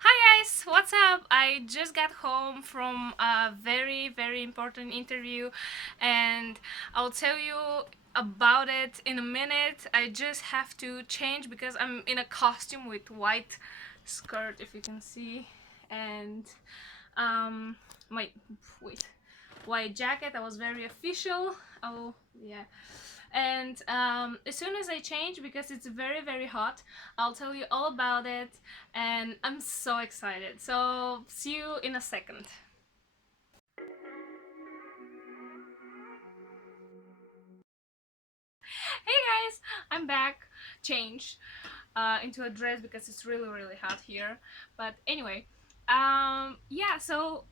Hi guys, what's up? I just got home from a very important interview and I'll tell you about it in a minute. I just have to change because I'm in a costume with white skirt, if you can see, and um my wait white jacket. I was very official. Oh yeah. And as soon as I change, because it's very hot, I'll tell you all about it, and I'm so excited. So see you in a second. Hey guys, I'm back. Changed into a dress because it's really hot here. But anyway, yeah. So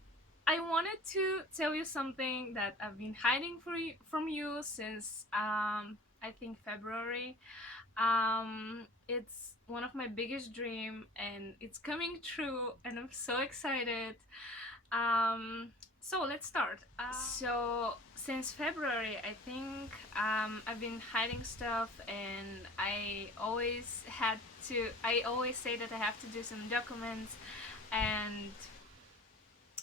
I wanted to tell you something that I've been hiding from you since I think February. It's one of my biggest dream and it's coming true and I'm so excited. um so let's start. So since February, I think I've been hiding stuff, and I always say that I have to do some documents and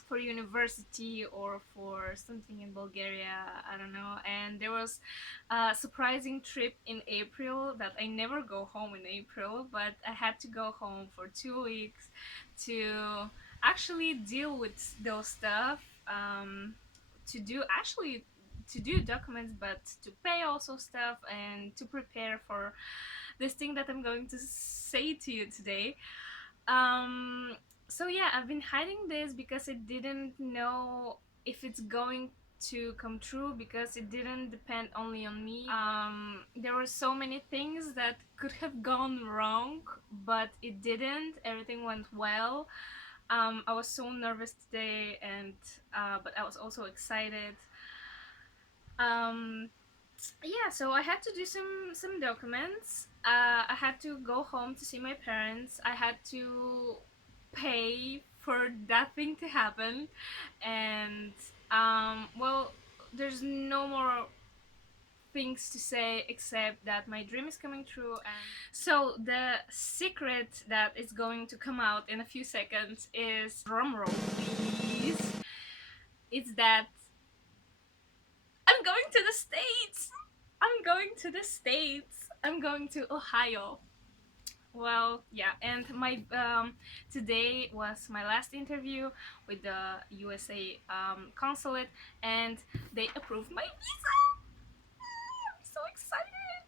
for university or for something in Bulgaria, I don't know. And there was a surprising trip in April that I never go home in April, but I had to go home for 2 weeks to actually deal with those stuff, to do documents, but to pay also stuff and to prepare for this thing that I'm going to say to you today. um so yeah, I've been hiding this because I didn't know if it's going to come true, because it didn't depend only on me. There were so many things that could have gone wrong, but it didn't. Everything went well. I was so nervous today, and but I was also excited. um yeah, so I had to do some documents. I had to go home to see my parents. I had to pay for that thing to happen, and well, there's no more things to say except that my dream is coming true. And so the secret that is going to come out in a few seconds is, drumroll please, it's that I'm going to the States. I'm going to the States. I'm going to Ohio. Well, yeah, and my today was my last interview with the USA consulate, and they approved my visa. I'm so excited.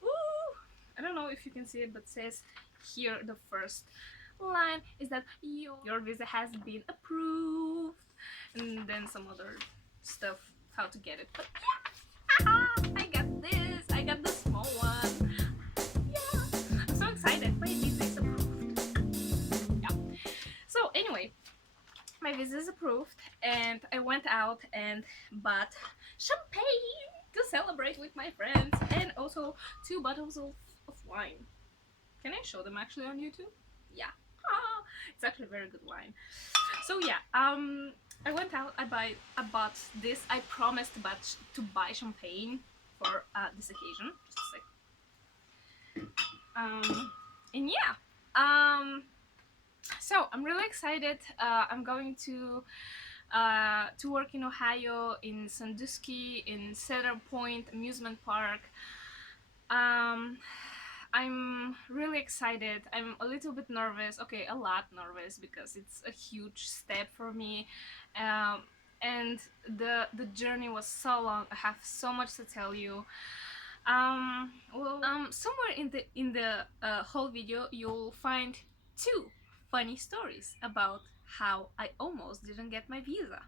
Woo! I don't know if you can see it, but it says here the first line is that your visa has been approved, and then some other stuff how to get it. But I got this. I got the small one. Yeah, I'm so excited. My visa is approved. Yeah. So anyway, my visa is approved, and I went out and bought champagne to celebrate with my friends, and also 2 bottles of wine. Can I show them actually on YouTube? Yeah. It's actually very good wine. So yeah, I went out. I bought this. I promised to buy champagne for this occasion. Just a sec. And yeah, so I'm really excited. I'm going to work in Ohio, in Sandusky, in Cedar Point Amusement Park. Um, I'm really excited. I'm a little bit nervous. Okay, a lot nervous because it's a huge step for me. Um, and the journey was so long. I have so much to tell you. Somewhere in the whole video, you'll find two funny stories about how I almost didn't get my visa.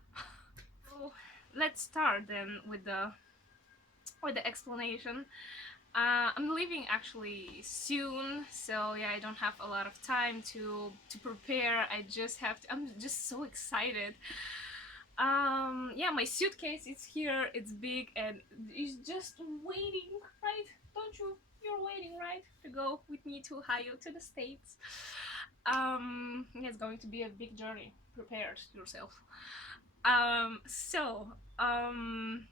So let's start then with the explanation. I'm leaving actually soon, so yeah, I don't have a lot of time to prepare. I just have to. I'm just so excited. Yeah, my suitcase is here. It's big and it's just waiting, right? Don't you? You're waiting, right, to go with me to Ohio, to the States. Yeah, it's going to be a big journey. Prepare yourself. So I'm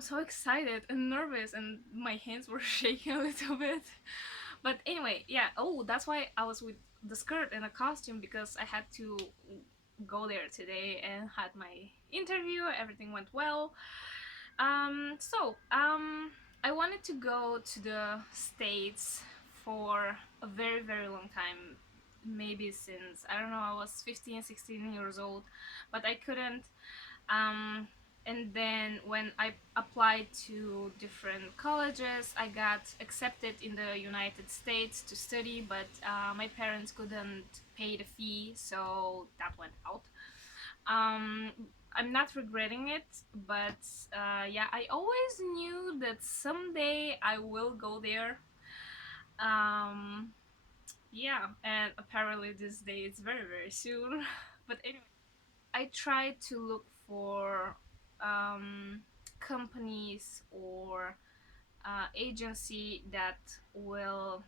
so excited and nervous, and my hands were shaking a little bit. But anyway, yeah. Oh, that's why I was with the skirt and a costume because I had to go there today and had my interview. Everything went well. I wanted to go to the States for a very, very long time. Maybe since, I don't know, I was 15, 16 years old, but I couldn't. Um, and then when I applied to different colleges, I got accepted in the United States to study, but my parents couldn't pay the fee, so that went out. Um, I'm not regretting it, but yeah, I always knew that someday I will go there. Um, yeah, and apparently this day is very, very soon. But anyway, I try to look for um, companies or agency that will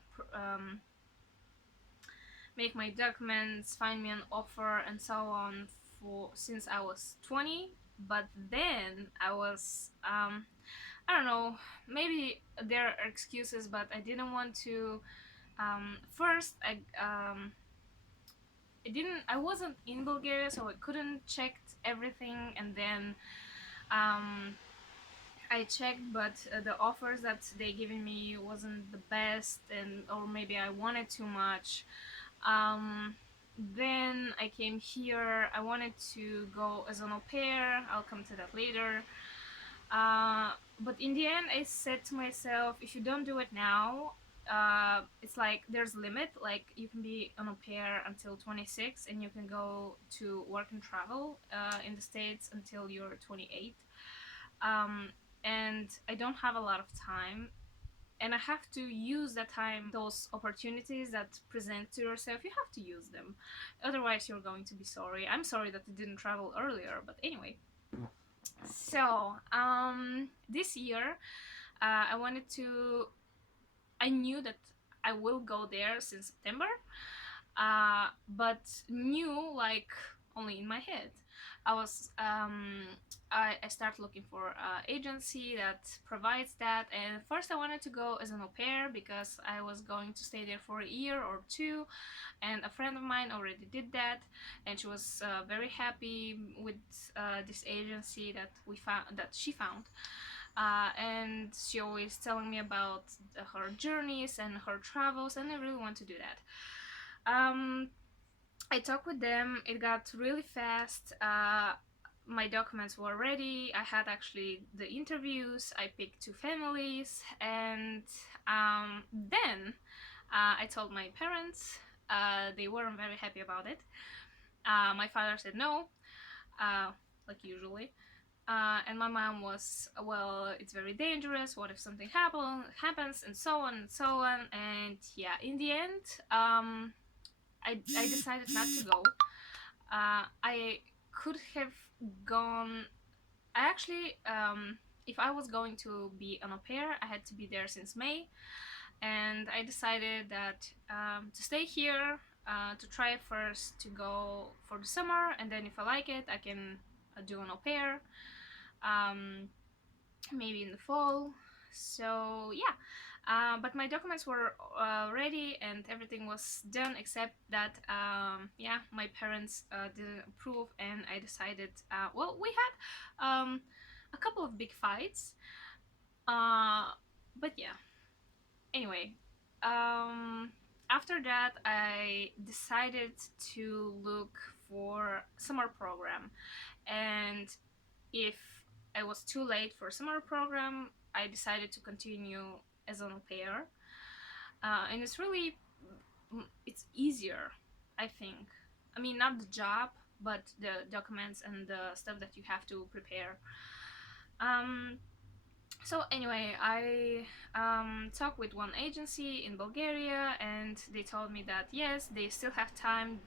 make my documents, find me an offer, and so on for since I was 20. But then I don't know, maybe there are excuses, but I didn't want to. First, I wasn't in Bulgaria, so I couldn't check everything, and then um, I checked, but the offers that they given me wasn't the best, and or maybe I wanted too much. Um, then I came here. I wanted to go as an au pair. I'll come to that later. Uh, but in the end, I said to myself, if you don't do it now, it's like there's a limit. Like you can be an au pair until 26, and you can go to work and travel in the States until you're 28. Um, and I don't have a lot of time, and I have to use that time. Those opportunities that present to yourself, you have to use them, otherwise you're going to be sorry. I'm sorry that I didn't travel earlier, but anyway. So this year I wanted to, I knew that I will go there since September, but knew like only in my head. I was I started looking for an agency that provides that, and first I wanted to go as an au pair because I was going to stay there for a year or two, and a friend of mine already did that, and she was very happy with this agency that she found. And she always telling me about her journeys and her travels, and I really want to do that. um, I talked with them. It got really fast. My documents were ready. I had actually the interviews. I picked two families, and then I told my parents. They weren't very happy about it. My father said no, uh, like usually. And my mom was, well, it's very dangerous. What if something happens, and so on and so on. And yeah, in the end, I decided not to go. I could have gone. I actually, if I was going to be an au pair, I had to be there since May, and I decided that to stay here, to try first to go for the summer, and then if I like it, I can do an au pair, um, maybe in the fall. So yeah, but my documents were ready and everything was done, except that yeah, my parents didn't approve, and I decided. Well, we had a couple of big fights, uh, but yeah. Anyway, um, after that, I decided to look for summer program, and if I was too late for summer program, I decided to continue as an au pair. And it's really, it's easier, I think. I mean, not the job, but the documents and the stuff that you have to prepare. Um, so anyway, I talked with one agency in Bulgaria, and they told me that yes, they still have time.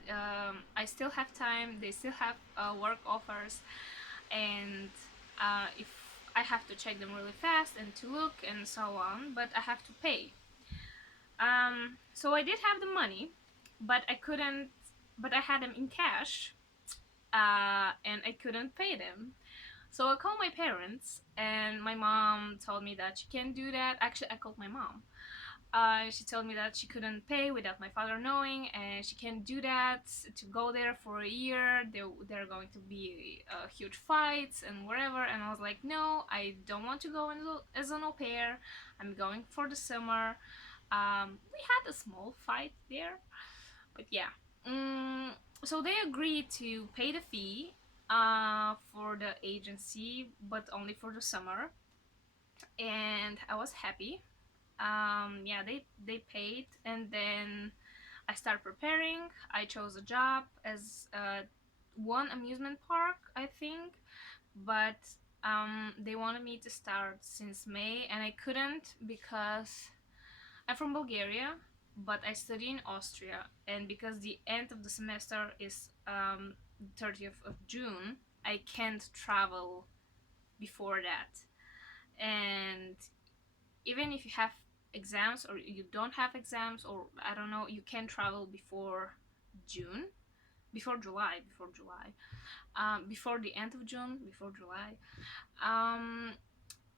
I still have time. They still have work offers, and if I have to check them really fast and to look and so on, but I have to pay. So I did have the money, but I couldn't. But I had them in cash, and I couldn't pay them. So I called my parents, and my mom told me that she can't do that. Actually, I called my mom. She told me that she couldn't pay without my father knowing, and she can't do that to go there for a year. There are going to be huge fights and whatever. And I was like, no, I don't want to go as an au pair. I'm going for the summer. We had a small fight there, but yeah. Mm, so they agreed to pay the fee for the agency, but only for the summer, and I was happy. Yeah, they paid, and then I started preparing. I chose a job as one amusement park, I think, but they wanted me to start since May, and I couldn't because I'm from Bulgaria, but I study in Austria, and because the end of the semester is 30th of June, I can't travel before that. And even if you have exams or you don't have exams, or I don't know, you can travel before June, before July, before the end of June, before July. Um,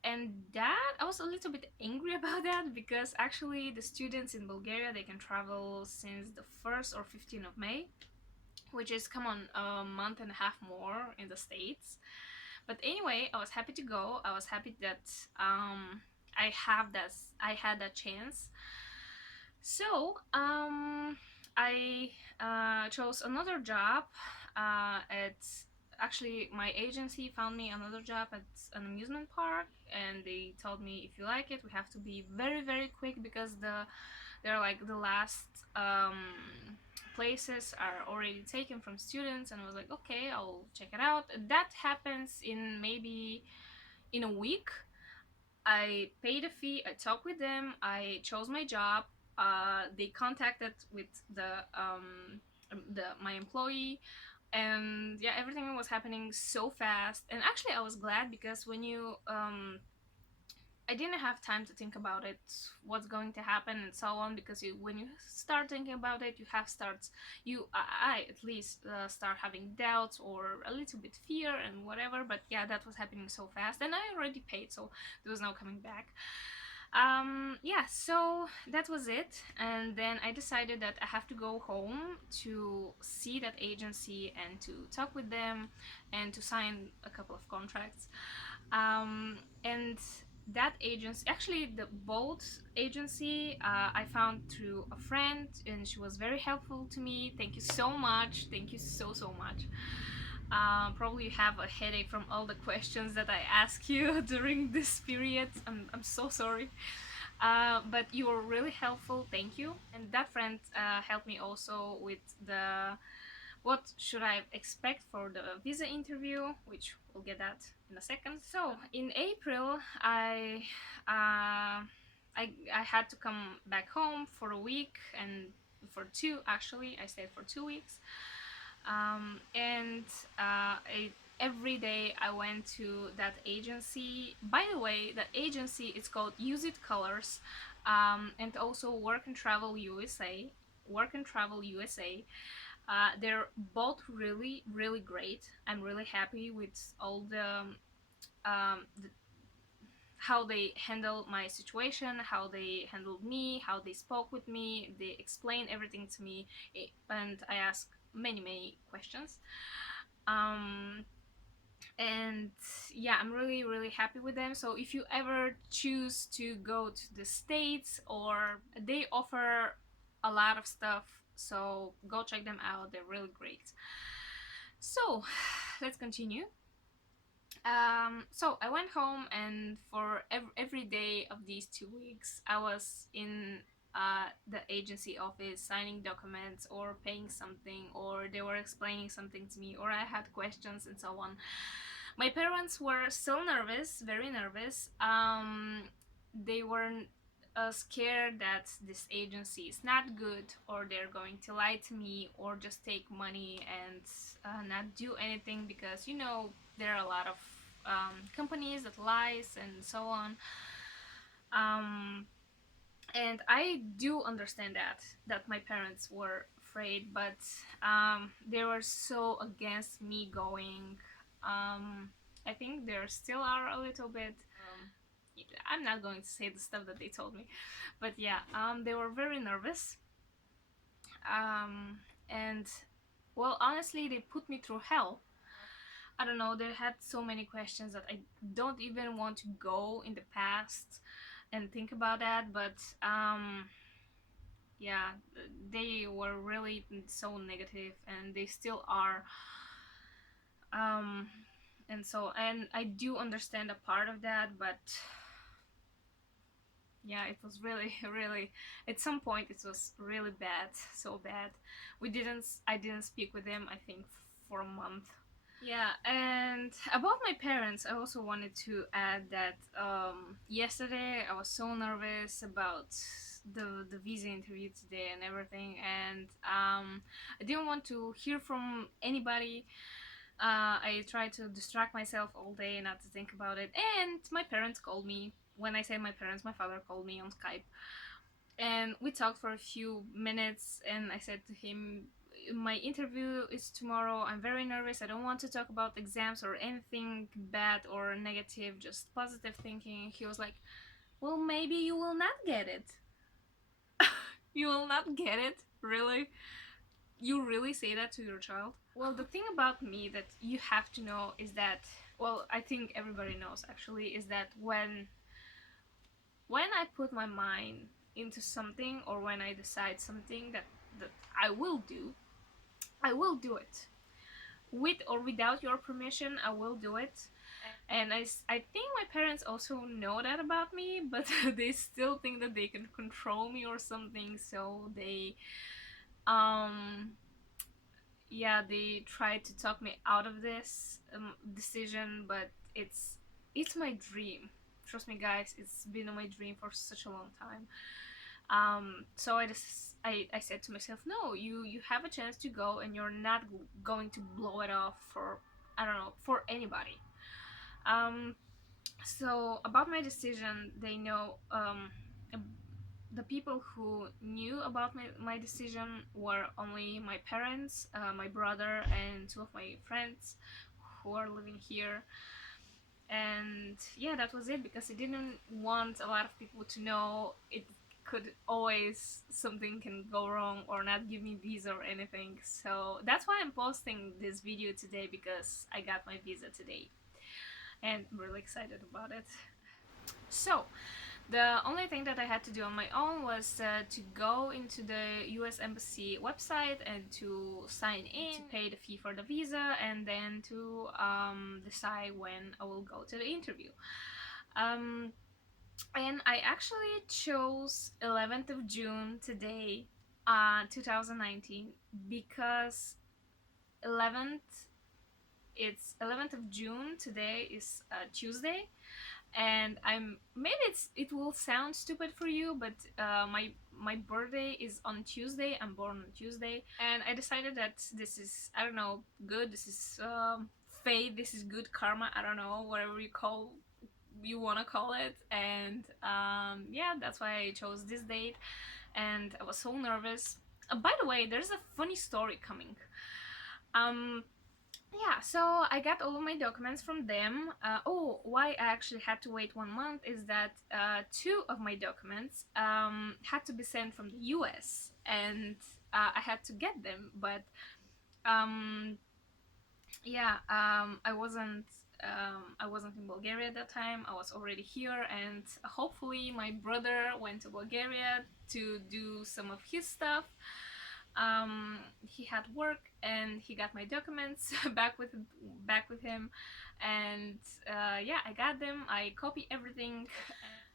and that I was a little bit angry about that because actually the students in Bulgaria they can travel since the 1st or 15th of May, which is come on a month and a half more in the States. But anyway, I was happy to go. I was happy that I had that chance. So I chose another job at actually my agency found me another job at an amusement park, and they told me if you like it we have to be very very quick because they're like the last places are already taken from students. And I was like, okay, I'll check it out. That happens in maybe in a week. I paid a fee, I talked with them, I chose my job. They contacted with the my employee, and yeah, everything was happening so fast. And actually I was glad because when you I didn't have time to think about it, what's going to happen and so on. Because when you start thinking about it, you have starts you I at least start having doubts or a little bit fear and whatever. But yeah, that was happening so fast, and I already paid, so there was no coming back. Yeah, so that was it. And then I decided that I have to go home to see that agency and to talk with them and to sign a couple of contracts. And that agency, actually the both agency, I found through a friend, and she was very helpful to me. Thank you so much, thank you so much. Probably you have a headache from all the questions that I ask you during this period. I'm so sorry. But you were really helpful, thank you. And that friend helped me also with the what should I expect for the visa interview, which we'll get that in a second. So in April, I had to come back home for a week, and for two, actually I stayed for 2 weeks. And every day I went to that agency. By the way, that agency is called Use It Colors, and also Work and Travel USA. Work and Travel USA. They're both really, really great. I'm really happy with all the how they handle my situation, how they handled me, how they spoke with me. They explained everything to me, and I asked many, many questions. Um, and yeah, I'm really, really happy with them. So if you ever choose to go to the States, or they offer a lot of stuff, so go check them out. They're really great. So let's continue. So I went home, and for every day of these 2 weeks, I was in the agency office signing documents or paying something, or they were explaining something to me, or I had questions and so on. My parents were so nervous, very nervous. They were scared that this agency is not good, or they're going to lie to me, or just take money and not do anything, because there are a lot of companies that lies and so on. Um, and I do understand that my parents were afraid, but they were so against me going. I think there still are a little bit. I'm not going to say the stuff that they told me, but yeah, they were very nervous. And well, honestly, they put me through hell. I don't know, they had so many questions that I don't even want to go in the past and think about that, but yeah, they were really so negative and they still are. Um, and I do understand a part of that, but yeah, it was really, really, at some point it was really bad, so bad. I didn't speak with them, I think, for a month. Yeah, and about my parents, I also wanted to add that yesterday I was so nervous about the visa interview today and everything, and I didn't want to hear from anybody. I tried to distract myself all day, not to think about it, and my parents called me. When I say my parents, my father called me on Skype, and we talked for a few minutes, and I said to him, my interview is tomorrow. I'm very nervous. I don't want to talk about exams or anything bad or negative, just positive thinking. He was like, well, maybe you will not get it. You will not get it? Really? You really say that to your child? Well, the thing about me that you have to know is that, well, I think everybody knows actually, is that when I put my mind into something, or when I decide something that I will do, I will do it. With or without your permission, I will do it. And I think my parents also know that about me, but they still think that they can control me or something, so um, yeah, they try to talk me out of this decision, but it's my dream. Trust me, guys, it's been my dream for such a long time. So I said to myself, no, you have a chance to go, and you're not going to blow it off for, I don't know, for anybody. Um, so about my decision, they know. The people who knew about my decision were only my parents, my brother, and two of my friends who are living here. And yeah, that was it, because I didn't want a lot of people to know. It could always, something can go wrong or not give me visa or anything. So that's why I'm posting this video today, because I got my visa today and I'm really excited about it. So the only thing that I had to do on my own was to go into the US Embassy website and to sign in, to pay the fee for the visa, and then to decide when I will go to the interview. Um, and I actually chose 11th of June today, 2019, because 11th, it's 11th of June today is Tuesday, and I'm maybe it will sound stupid for you, but my birthday is on Tuesday. I'm born on Tuesday, and I decided that this is, I don't know, good. This is fate. This is good karma. I don't know, whatever you want to call it. And yeah, that's why I chose this date, and I was so nervous. By the way, there's a funny story coming. Um, yeah, so I got all of my documents from them. Oh, why I actually had to wait 1 month is that two of my documents had to be sent from the US, and I had to get them, but um, yeah, I wasn't in Bulgaria at that time. I was already here, and hopefully my brother went to Bulgaria to do some of his stuff. He had work, and he got my documents back with him, and yeah, I got them. I copy everything.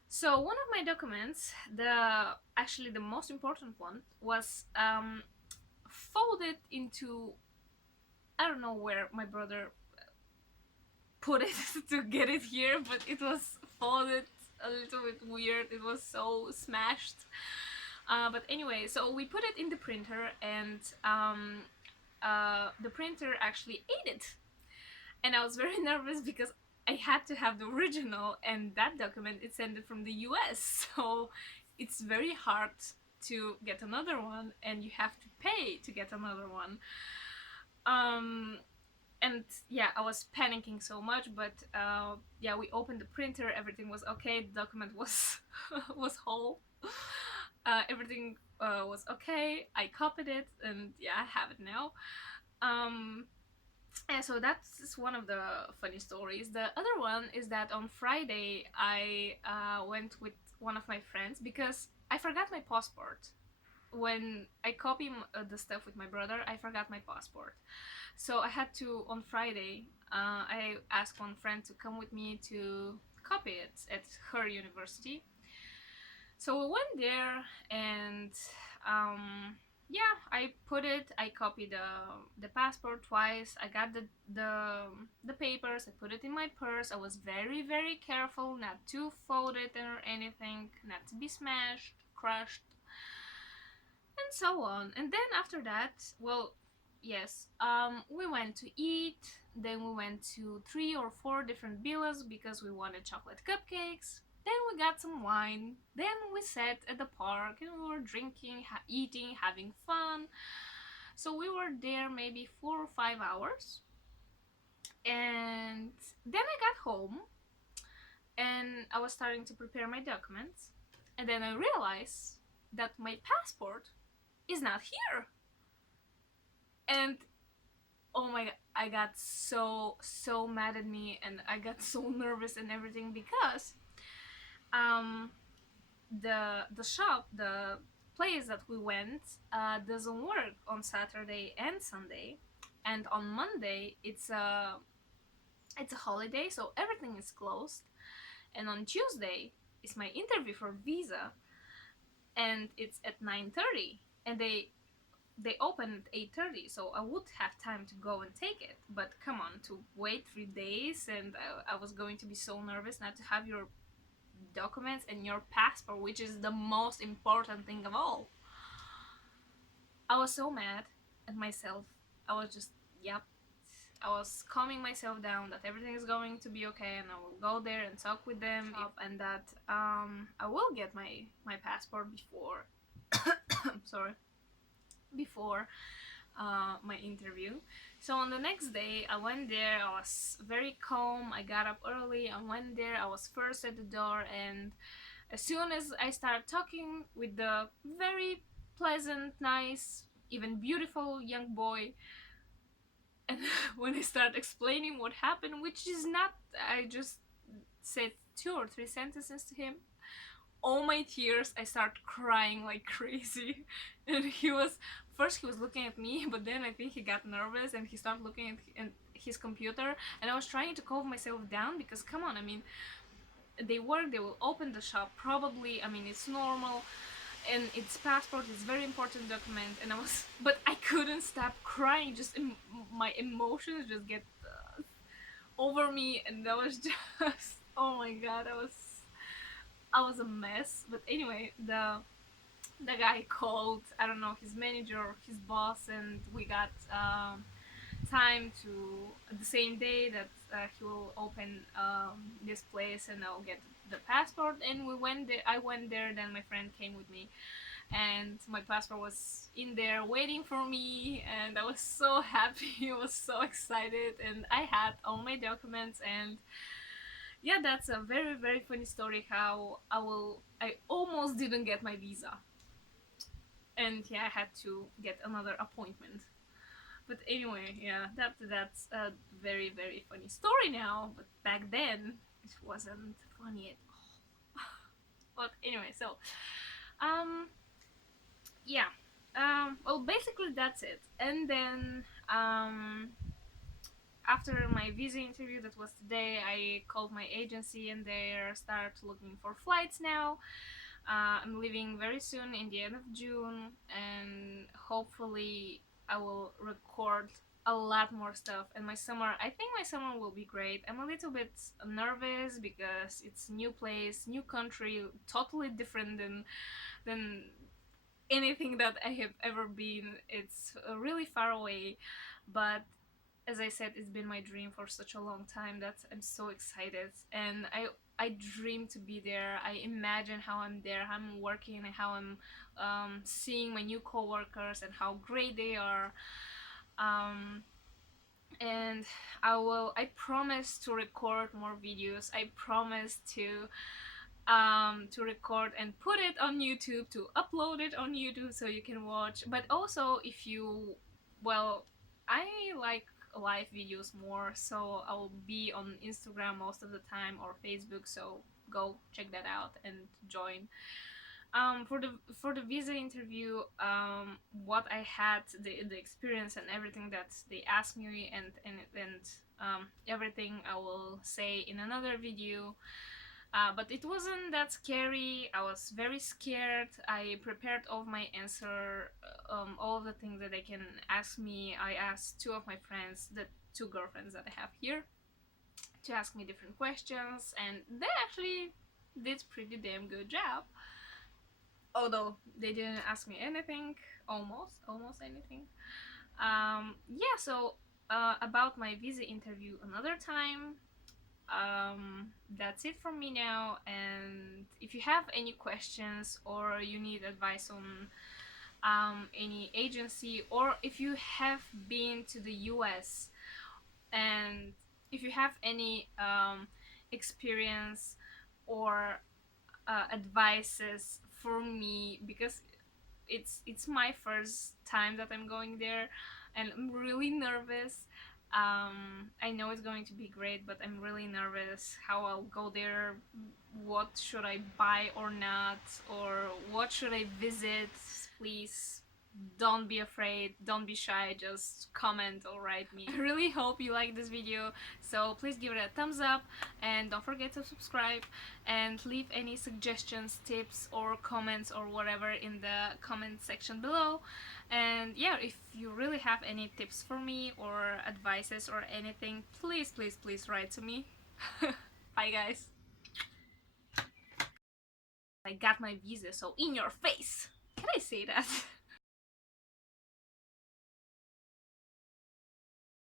So one of my documents, the actually the most important one, was folded into, I don't know where my brother put it to get it here, but it was folded a little bit weird. It was so smashed. But anyway, so we put it in the printer, and the printer actually ate it. And I was very nervous because I had to have the original, and that document is sent from the US. So it's very hard to get another one, and you have to pay to get another one. Um, And yeah, I was panicking so much, but yeah, we opened the printer, everything was okay, the document was was whole. Everything was okay, I copied it, and yeah, I have it now. um and so that's one of the funny stories. The other one is that on Friday I went with one of my friends because I forgot my passport. When I copy the stuff with my brother, I forgot my passport. So I had to, on Friday, I asked one friend to come with me to copy it at her university. So we went there, and yeah, I copied the passport twice. I got the papers. I put it in my purse. I was very very careful not to fold it or anything, not to be smashed, crushed, and so on. And then after that, well, yes, we went to eat. Then we went to 3 or 4 different villas because we wanted chocolate cupcakes. Then we got some wine. Then we sat at the park and we were drinking, eating, having fun. So we were there maybe 4 or 5 hours. And then I got home and I was starting to prepare my documents. And then I realized that my passport is not here. And oh my god, I got so mad at me, and I got so nervous and everything because um the shop, the place that we went, doesn't work on Saturday and Sunday, and on Monday it's a holiday, so everything is closed. And on Tuesday is my interview for visa, and it's at 9:30, and they open at 8:30, so I would have time to go and take it. But come on, to wait 3 days, and I was going to be so nervous not to have your documents and your passport, which is the most important thing of all. I was so mad at myself. I was just, yep. I was calming myself down that everything is going to be okay, and I will go there and talk with them, and that I will get my passport before. Sorry, before my interview. So on the next day, I went there. I was very calm. I got up early. I went there. I was first at the door, and as soon as I started talking with the very pleasant, nice, even beautiful young boy, and when I started explaining what happened, which is not, I just said 2 or 3 sentences to him, all my tears, I started crying like crazy. And he was looking at me, but then I think he got nervous and he started looking at his computer. And I was trying to calm myself down because, come on, I mean, they work, they will open the shop probably, I mean, it's normal. And its passport is very important document, and I was, but I couldn't stop crying. Just my emotions just get over me, and that was just oh my god, I was a mess. But anyway, the guy called, I don't know, his manager or his boss, and we got time to the same day that he will open this place, and I'll get the passport. And we went there. I went there. Then my friend came with me, and my passport was in there waiting for me, and I was so happy. I was so excited, and I had all my documents. And yeah, that's a very very funny story how I almost didn't get my visa, and yeah, I had to get another appointment. But anyway, yeah, that's a very very funny story now, but back then it wasn't funny at all. But anyway, so um yeah, well, basically that's it. And then after my visa interview that was today, I called my agency and they start looking for flights now. I'm leaving very soon in the end of June, and hopefully I will record a lot more stuff. And my summer, I think my summer will be great. I'm a little bit nervous because it's new place, new country, totally different than anything that I have ever been. It's really far away, but as I said, it's been my dream for such a long time that I'm so excited, and I dream to be there. I imagine how I'm there, how I'm working, and how I'm seeing my new coworkers and how great they are. Um, And I promise to record more videos. I promise to record and put it on YouTube, to upload it on YouTube so you can watch. But also, if you, well, I like live videos more, so I'll be on Instagram most of the time, or Facebook, so go check that out and join. For the visa interview, what I had, the experience and everything that they asked me, and everything I will say in another video. But it wasn't that scary. I was very scared. I prepared all of my answer, all of the things that they can ask me. I asked two of my friends, the two girlfriends that I have here, to ask me different questions, and they actually did pretty damn good job. Although they didn't ask me anything, almost anything. Yeah. So about my visa interview another time. That's it from me now. And if you have any questions, or you need advice on any agency, or if you have been to the US, and if you have any experience or advices for me, because it's my first time that I'm going there, and I'm really nervous. I know it's going to be great, but I'm really nervous how I'll go there. What should I buy or not, or what should I visit? Please don't be afraid, don't be shy, just comment or write me. I really hope you like this video, so please give it a thumbs up, and don't forget to subscribe, and leave any suggestions, tips, or comments or whatever in the comment section below. And yeah, if you really have any tips for me or advices or anything, please please please write to me. Bye guys. I got my visa, so in your face. Can I say that?